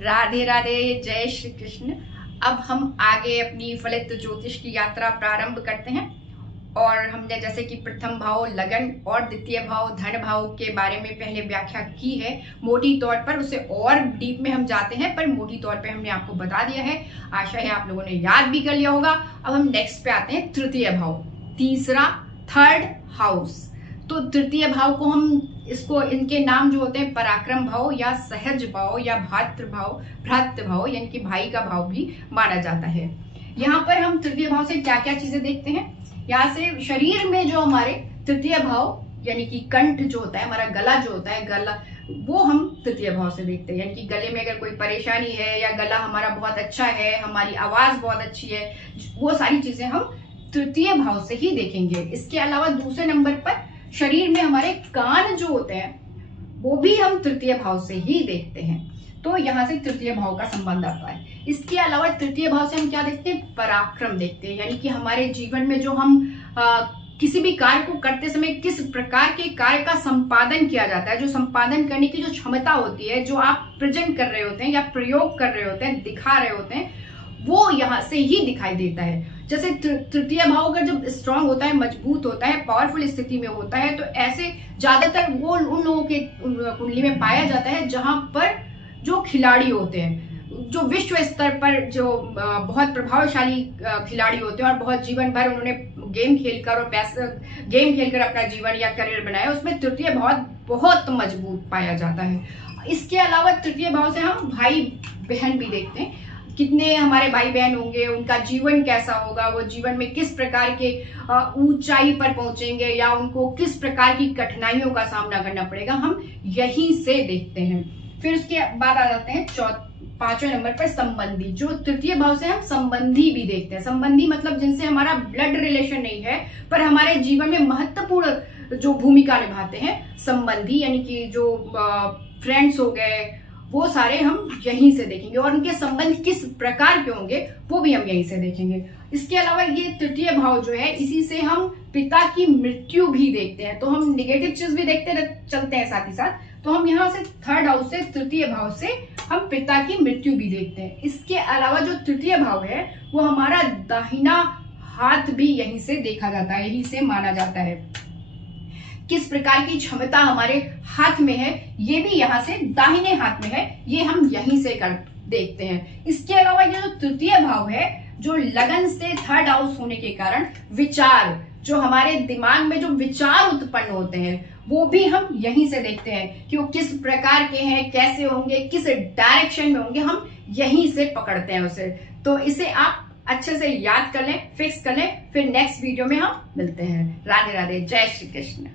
राधे राधे, जय श्री कृष्ण। अब हम आगे अपनी फलित ज्योतिष की यात्रा प्रारंभ करते हैं। और हमने जैसे कि प्रथम भाव लगन और द्वितीय भाव धन भाव के बारे में पहले व्याख्या की है मोटी तौर पर, उसे और डीप में हम जाते हैं, पर मोटी तौर पे हमने आपको बता दिया है। आशा है आप लोगों ने याद भी कर लिया होगा। अब हम नेक्स्ट पे आते हैं, तृतीय भाव, तीसरा, थर्ड हाउस। तो तृतीय भाव को हम इसको इनके नाम जो होते हैं पराक्रम भाव या सहज भाव या भातृ भाव, भ्रातृ भाव यानी कि भाई का भाव भी माना जाता है। यहाँ पर हम तृतीय भाव से क्या क्या चीजें देखते हैं। यहाँ से शरीर में जो हमारे तृतीय भाव यानी कि कंठ जो होता है, हमारा गला जो होता है, गला वो हम तृतीय भाव से देखते हैं। यानी कि गले में अगर कोई परेशानी है या गला हमारा बहुत अच्छा है, हमारी आवाज बहुत अच्छी है, वो सारी चीजें हम तृतीय भाव से ही देखेंगे। इसके अलावा दूसरे नंबर पर शरीर में हमारे कान जो होते हैं वो भी हम तृतीय भाव से ही देखते हैं। तो यहाँ से तृतीय भाव का संबंध आता है। इसके अलावा तृतीय भाव से हम क्या देखते हैं, पराक्रम देखते हैं। यानी कि हमारे जीवन में जो हम किसी भी कार्य को करते समय किस प्रकार के कार्य का संपादन किया जाता है, जो संपादन करने की जो क्षमता होती है, जो आप प्रेजेंट कर रहे होते हैं या प्रयोग कर रहे होते हैं, दिखा रहे होते हैं, वो यहाँ से ही दिखाई देता है। जैसे तृतीय भाव अगर जब स्ट्रांग होता है, मजबूत होता है, पावरफुल स्थिति में होता है, तो ऐसे ज्यादातर वो उन लोगों के कुंडली में पाया जाता है जहां पर जो खिलाड़ी होते हैं, जो विश्व स्तर पर जो बहुत प्रभावशाली खिलाड़ी होते हैं और बहुत जीवन भर उन्होंने गेम खेलकर और पैसा गेम खेलकर अपना जीवन या करियर बनाया, उसमें तृतीय भाव बहुत मजबूत पाया जाता है। इसके अलावा तृतीय भाव से हम भाई बहन भी देखते हैं। कितने हमारे भाई बहन होंगे, उनका जीवन कैसा होगा, वो जीवन में किस प्रकार के ऊंचाई पर पहुंचेंगे या उनको किस प्रकार की कठिनाइयों का सामना करना पड़ेगा, हम यहीं से देखते हैं। फिर उसके बाद आ जाते हैं पांचवें नंबर पर संबंधी। जो तृतीय भाव से हम संबंधी भी देखते हैं। संबंधी मतलब जिनसे हमारा ब्लड रिलेशन नहीं है पर हमारे जीवन में महत्वपूर्ण जो भूमिका निभाते हैं, संबंधी यानी कि जो फ्रेंड्स हो गए, वो सारे हम यहीं से देखेंगे। और उनके संबंध किस प्रकार के होंगे वो भी हम यहीं से देखेंगे। इसके अलावा ये तृतीय भाव जो है, इसी से हम पिता की मृत्यु भी देखते हैं। तो हम निगेटिव चीज भी देखते चलते हैं साथ ही साथ। तो हम यहाँ से थर्ड हाउस से, तृतीय भाव से हम पिता की मृत्यु भी देखते हैं। इसके अलावा जो तृतीय भाव है वो हमारा दाहिना हाथ भी यहीं से देखा जाता है, यहीं से माना जाता है। किस प्रकार की क्षमता हमारे हाथ में है ये भी यहाँ से दाहिने हाथ में है, ये हम यहीं से कर देखते हैं। इसके अलावा ये जो तृतीय भाव है, जो लगन से थर्ड हाउस होने के कारण विचार, जो हमारे दिमाग में जो विचार उत्पन्न होते हैं, वो भी हम यहीं से देखते हैं कि वो किस प्रकार के हैं, कैसे होंगे, किस डायरेक्शन में होंगे, हम यहीं से पकड़ते हैं उसे। तो इसे आप अच्छे से याद कर लें, फिक्स कर लें। फिर नेक्स्ट वीडियो में हम मिलते हैं। राधे राधे, जय श्री कृष्ण।